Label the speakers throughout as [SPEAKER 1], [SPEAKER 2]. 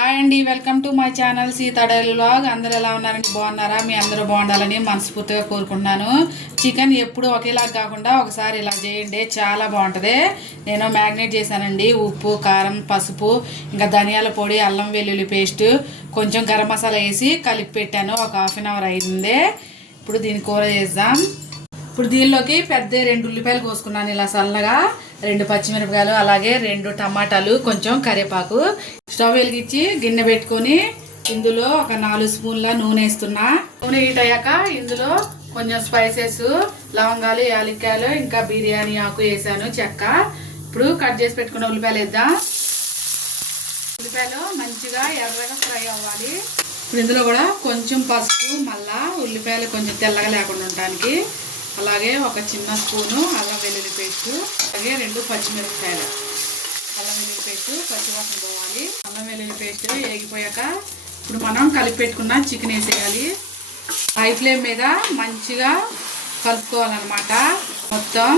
[SPEAKER 1] Hi అండి welcome to my channel సీతాడైల్ vlog. అందరు ఎలా ఉన్నారండి? బాగున్నారా? మీ అందరూ బాగుండాలని మనస్ఫూర్తిగా కోరుకుంటున్నాను. చికెన్ ఎప్పుడు ఒకేలా కాకుండా ఒకసారి ఇలా చేయండి చాలా బాగుంటుంది. నేను మ్యాగ్నేట్ చేశానండి ఉప్పు కారం పసుపు ఇంకా ధనియాల పొడి అల్లం వెల్లుల్లి పేస్ట్ కొంచెం గరం మసాలా వేసి కలిపి పెట్టాను. ఒక హాఫ్ అన్ అవర్ అయింది. ఇప్పుడు దీని కూర చేద్దాం. ఇప్పుడు దీనిలోకి పెద్ద రెండు ఉల్లిపాయలు కోసుకున్నాను ఇలా సల్లగా రెండు పచ్చిమిరపకాయలు అలాగే రెండు టమాటాలు కొంచెం కరివేపాకు. స్టవ్ వెలిగించి గిన్నె పెట్టుకొని ఇందులో ఒక నాలుగు స్పూన్ల నూనె వేస్తున్నా. నూనె హీట్ అయ్యాక ఇందులో కొంచెం స్పైసెస్ లవంగాలు యాలక్కాయలు ఇంకా బిర్యానీ ఆకు వేసాను చెక్క. ఇప్పుడు కట్ చేసి పెట్టుకున్న ఉల్లిపాయలు వేద్దాం. ఉల్లిపాయలు మంచిగా ఎర్రగా ఫ్రై అవ్వాలి. ఇప్పుడు ఇందులో కూడా కొంచెం పసుపు మళ్ళా ఉల్లిపాయలు కొంచెం తెల్లగా లేకుండా ఉండటానికి అలాగే ఒక చిన్న స్పూను అల్లం వెల్లుల్లి పేస్ట్ అలాగే రెండు పచ్చిమిరపకాయలు. అల్లం వెల్లుల్లి పేస్ట్ పచ్చివాసన పోవాలి. అల్లం వెల్లుల్లి పేస్ట్ వేగిపోయాక ఇప్పుడు మనం కలిపి పెట్టుకున్న చికెన్ వేసేయాలి. హై ఫ్లేమ్ మీద మంచిగా కలుపుకోవాలన్నమాట. మొత్తం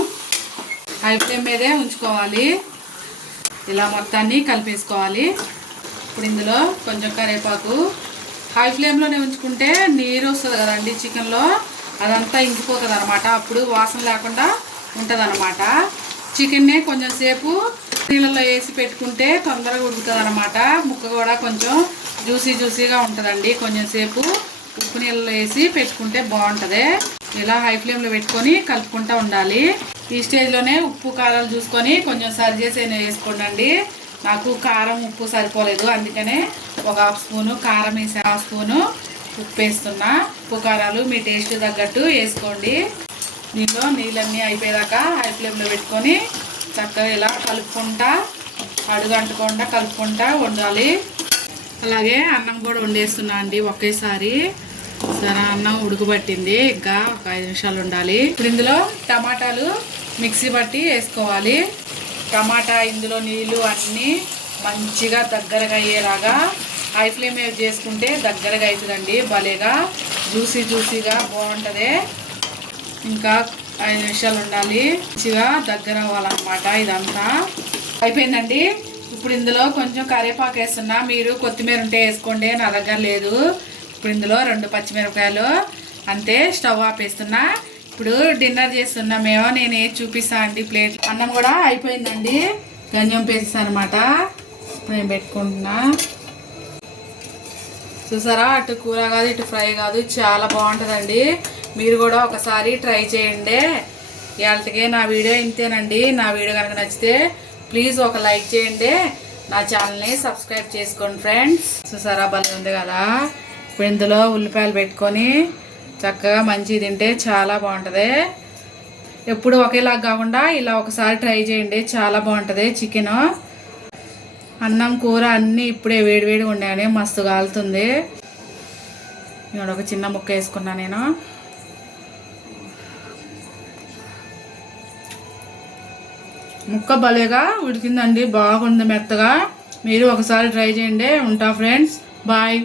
[SPEAKER 1] హై ఫ్లేమ్ మీదే ఉంచుకోవాలి. ఇలా మొత్తాన్ని కలిపేసుకోవాలి. ఇప్పుడు ఇందులో కొంచెం కరివేపాకు. హై ఫ్లేమ్లోనే ఉంచుకుంటే నీరు వస్తుంది కదండి చికెన్లో. అదంతా ఇంకిపోతుంది అనమాట అప్పుడు వాసన లేకుండా ఉంటుంది అనమాట చికెన్నే కొంచెం సేపు నీళ్ళల్లో వేసి పెట్టుకుంటే తొందరగా ఉడుకుతుంది అనమాట ముక్క కూడా కొంచెం జ్యూసీ జ్యూసీగా ఉంటుందండి. కొంచెం సేపు ఉప్పు నీళ్ళలో వేసి పెట్టుకుంటే బాగుంటుంది. ఇలా హై ఫ్లేమ్లో పెట్టుకొని కలుపుకుంటూ ఉండాలి. ఈ స్టేజ్లోనే ఉప్పు కారాలు చూసుకొని కొంచెం సరి చేసి వేసుకోండి నాకు కారం ఉప్పు సరిపోలేదు. అందుకనే ఒక హాఫ్ స్పూను కారం వేసి హాఫ్ స్పూను ఉప్పు వేస్తున్నా ఉప్పు కారాలు మీ టేస్ట్ తగ్గట్టు వేసుకోండి. దీంట్లో నీళ్ళన్నీ అయిపోయేదాకా హై ఫ్లేమ్లో పెట్టుకొని చక్కగా ఇలా కలుపుకుంటా అడుగు అంటకుండా కలుపుకుంటా వండాలి. అలాగే అన్నం కూడా వండేస్తున్నా అండి ఒకేసారి. సరే అన్నం ఉడుకుబట్టింది. ఇంకా ఒక ఐదు నిమిషాలు ఉండాలి. ఇప్పుడు ఇందులో టమాటాలు మిక్సీ పట్టి వేసుకోవాలి. టమాటా ఇందులో నీళ్ళు అన్నీ మంచిగా దగ్గరగా అయ్యేలాగా హై ఫ్లేమ్ మీద చేసుకుంటే దగ్గరగా అవుతుందండి. భలేగా జ్యూసీ జ్యూసీగా బాగుంటుంది. ఇంకా ఐదు నిమిషాలు ఉండాలి. మంచిగా దగ్గర అవ్వాలన్నమాట ఇదంతా. అయిపోయిందండి. ఇప్పుడు ఇందులో కొంచెం కరివేపాకు వేస్తున్నా. మీరు కొత్తిమీర ఉంటే వేసుకోండి. నా దగ్గర లేదు. ఇప్పుడు ఇందులో రెండు పచ్చిమిరపకాయలు. అంతే స్టవ్ ఆపేస్తున్నా. ఇప్పుడు డిన్నర్ చేస్తున్నా మేము. నేను ఏది చూపిస్తా అండి ప్లేట్. అన్నం కూడా అయిపోయిందండి. గంజం పేస్తాను అనమాట ఇప్పుడు నేను పెట్టుకుంటున్నా. చూసారా? అటు కూర కాదు ఇటు ఫ్రై కాదు చాలా బాగుంటుందండి. మీరు కూడా ఒకసారి ట్రై చేయండి. ఇవాళకే నా వీడియో ఇంతేనండి. నా వీడియో కనుక నచ్చితే ప్లీజ్ ఒక లైక్ చేయండి. నా ఛానల్ని సబ్స్క్రైబ్ చేసుకోండి ఫ్రెండ్స్. చూసారా? భలే ఉంది కదా? ఇప్పుడు ఇందులో ఉల్లిపాయలు పెట్టుకొని చక్కగా మంచి తింటే చాలా బాగుంటుంది. ఎప్పుడు ఒకేలా కాకుండా ఇలా ఒకసారి ట్రై చేయండి. చాలా బాగుంటుంది చికెను. అన్నం కూర అన్నీ ఇప్పుడే వేడివేడిగా ఉన్నాయని మస్తు కాలుతుంది ఇక్కడ ఒక చిన్న ముక్క వేసుకున్నా నేను. ముక్క భలేగా ఉడికిందండి బాగుంది మెత్తగా. మీరు ఒకసారి ట్రై చేయండి. ఉంటా ఫ్రెండ్స్. బాయ్.